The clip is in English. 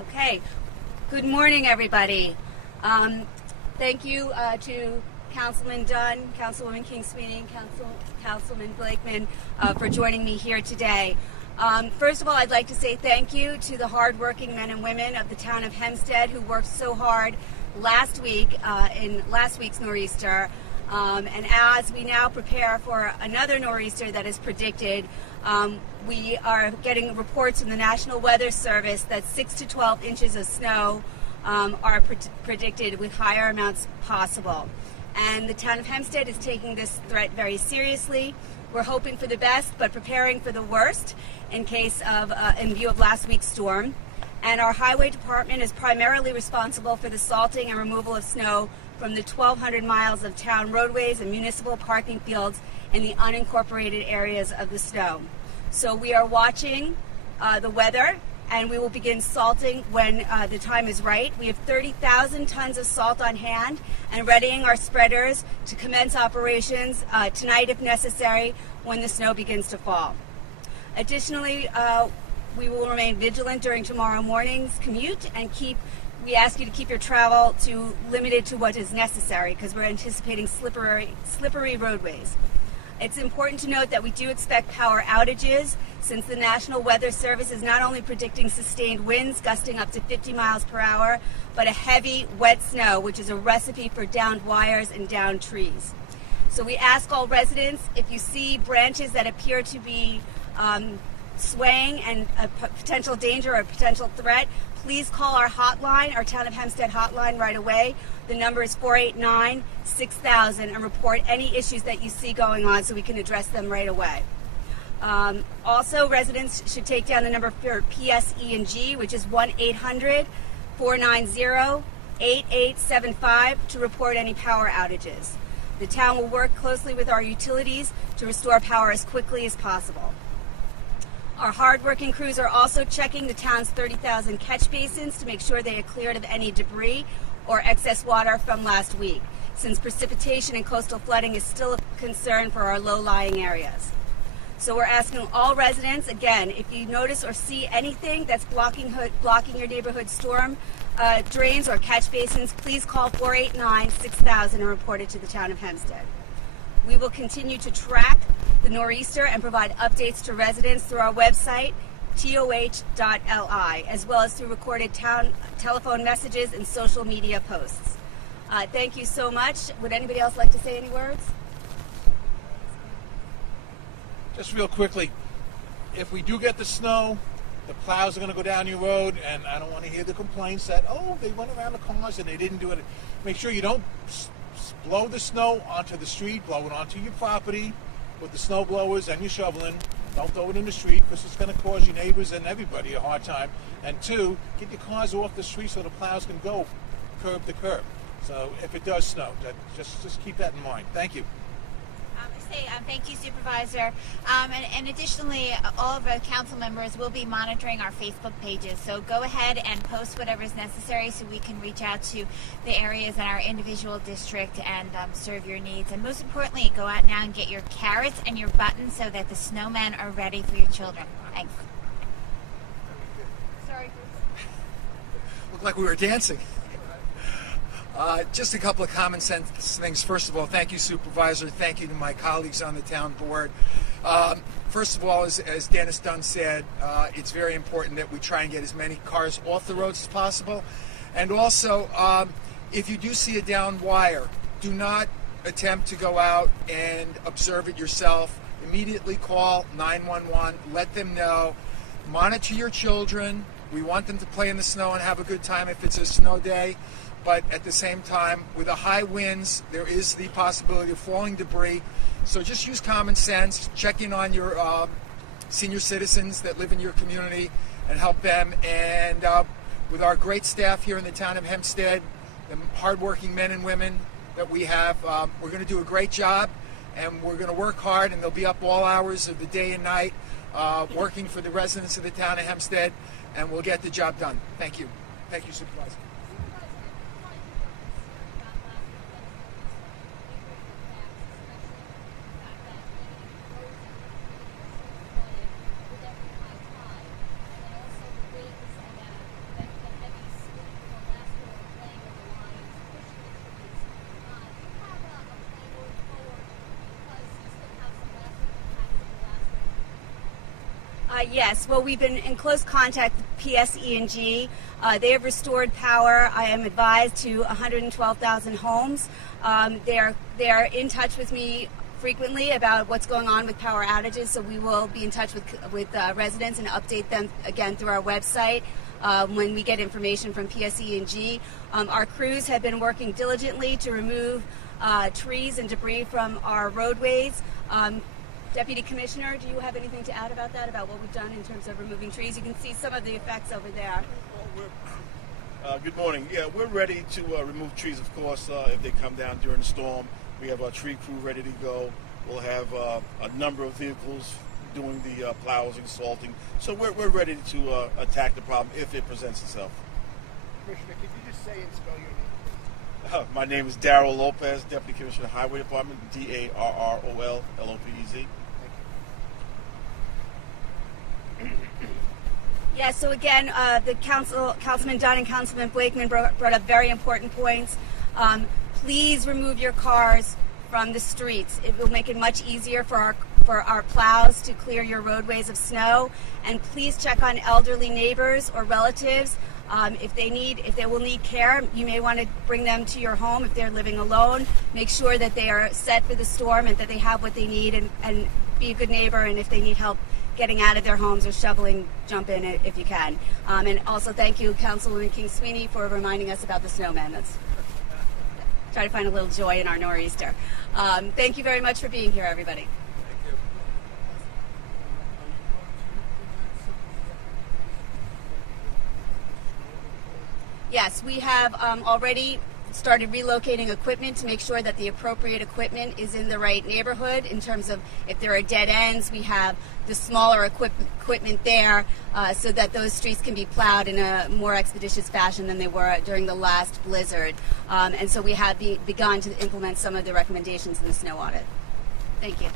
Okay. Good morning, everybody. Thank you to Councilman Dunn, Councilwoman King-Sweeney, Councilman Blakeman for joining me here today. First of all, I'd like to say thank you to the hardworking men and women of the town of Hempstead who worked so hard last week in last week's nor'easter. And as we now prepare for another nor'easter that is predicted, we are getting reports from the National Weather Service that 6 to 12 inches of snow are predicted with higher amounts possible. And the town of Hempstead is taking this threat very seriously. We're hoping for the best, but preparing for the worst in view of last week's storm. And our highway department is primarily responsible for the salting and removal of snow from the 1,200 miles of town roadways and municipal parking fields in the unincorporated areas of the snow. So we are watching the weather, and we will begin salting when the time is right. We have 30,000 tons of salt on hand and readying our spreaders to commence operations tonight if necessary when the snow begins to fall. Additionally, we will remain vigilant during tomorrow morning's commute and we ask you to keep your travel limited to what is necessary because we're anticipating slippery roadways. It's important to note that we do expect power outages since the National Weather Service is not only predicting sustained winds gusting up to 50 miles per hour, but a heavy, wet snow, which is a recipe for downed wires and downed trees. So we ask all residents, if you see branches that appear to be swaying and a potential danger or a potential threat, please call our hotline, our Town of Hempstead hotline right away. The number is 489-6000 and report any issues that you see going on so we can address them right away. Also, residents should take down the number for PSE&G, which is 1-800-490-8875 to report any power outages. The town will work closely with our utilities to restore power as quickly as possible. Our hard-working crews are also checking the town's 30,000 catch basins to make sure they are cleared of any debris or excess water from last week, since precipitation and coastal flooding is still a concern for our low-lying areas. So we're asking all residents, again, if you notice or see anything that's blocking your neighborhood storm drains or catch basins, please call 489-6000 and report it to the town of Hempstead. We will continue to track the nor'easter and provide updates to residents through our website, toh.li, as well as through recorded telephone messages and social media posts. Thank you so much. Would anybody else like to say any words? Just real quickly, if we do get the snow, the plows are going to go down your road, and I don't want to hear the complaints that, oh, they went around the cars and they didn't do it. Make sure you don't blow the snow onto the street, blow it onto your property with the snow blowers and your shoveling. Don't throw it in the street because it's going to cause your neighbors and everybody a hard time. And two, get your cars off the street so the plows can go curb to curb. So if it does snow, just keep that in mind. Thank you. Thank you, Supervisor. And additionally, all of the council members will be monitoring our Facebook pages. So go ahead and post whatever is necessary so we can reach out to the areas in our individual district and serve your needs. And most importantly, go out now and get your carrots and your buttons so that the snowmen are ready for your children. Thanks. Sorry. Looked like we were dancing. Just a couple of common sense things. First of all, thank you, Supervisor. Thank you to my colleagues on the town board. First of all, as Dennis Dunn said, it's very important that we try and get as many cars off the roads as possible. And also, if you do see a downed wire, do not attempt to go out and observe it yourself. Immediately call 911. Let them know. Monitor your children. We want them to play in the snow and have a good time if it's a snow day. But at the same time, with the high winds, there is the possibility of falling debris. So just use common sense, check in on your senior citizens that live in your community and help them. And with our great staff here in the town of Hempstead, the hardworking men and women that we have, we're going to do a great job, and we're going to work hard, and they'll be up all hours of the day and night working for the residents of the town of Hempstead, and we'll get the job done. Thank you. Thank you, Supervisor. Yes, well, we've been in close contact with PSE&G. They have restored power, I am advised, to 112,000 homes. They are in touch with me frequently about what's going on with power outages, so we will be in touch with residents and update them again through our website when we get information from PSE&G. Our crews have been working diligently to remove trees and debris from our roadways. Deputy Commissioner, do you have anything to add about that, about what we've done in terms of removing trees? You can see some of the effects over there. Good morning. Yeah, we're ready to remove trees, of course, if they come down during the storm. We have our tree crew ready to go. We'll have a number of vehicles doing the plows and salting. So we're ready to attack the problem if it presents itself. Commissioner, could you just say and spell your name, please? My name is Darrell Lopez, Deputy Commissioner, Highway Department, Darrol Lopez. Yeah, so again, the Councilman Dunn and Councilman Blakeman brought up very important points. Please remove your cars from the streets. It will make it much easier for our plows to clear your roadways of snow. And please check on elderly neighbors or relatives. If they will need care, you may want to bring them to your home if they're living alone. Make sure that they are set for the storm and that they have what they need, and be a good neighbor, and if they need help getting out of their homes or shoveling, jump in it if you can. And also thank you, Councilwoman King-Sweeney, for reminding us about the snowmen. Let's try to find a little joy in our nor'easter. Thank you very much for being here, everybody. Yes, we have already started relocating equipment to make sure that the appropriate equipment is in the right neighborhood. In terms of if there are dead ends, we have the smaller equipment there so that those streets can be plowed in a more expeditious fashion than they were during the last blizzard. And so we have begun to implement some of the recommendations in the snow audit. Thank you.